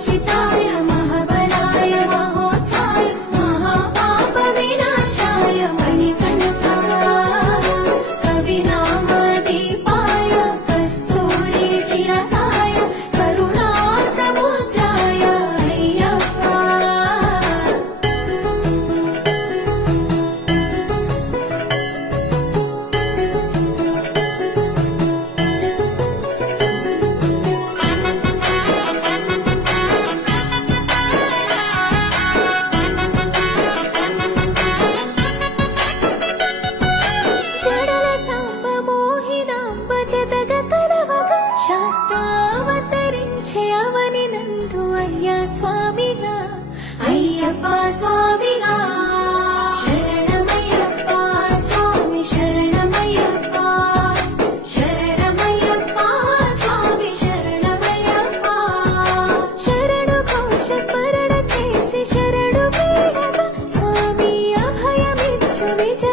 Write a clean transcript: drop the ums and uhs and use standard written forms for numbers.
महोचिताय महाबलाय महोत्साय महापाप विनाशाय मणिकण्ठाय कविनामदीपाय कस्तूरीतिलकाय करुणासमुद्राय अय्यप्पा। జడల సాంబ మోహినాంబ జతగ కలవగ శాస్త్రావతరించే అవని నందు అయ్యా స్వామిగా అయ్యప్ప స్వామిగా శరణమయ్యప్ప స్వామి శరణమయ్యప్ప శరణమయ్యప్ప స్వామి శరణమయ్యప్ప శరణు ఘోష స్మరణ చేసి శరణు వేడగా స్వామి అభయమిచ్చు విజయ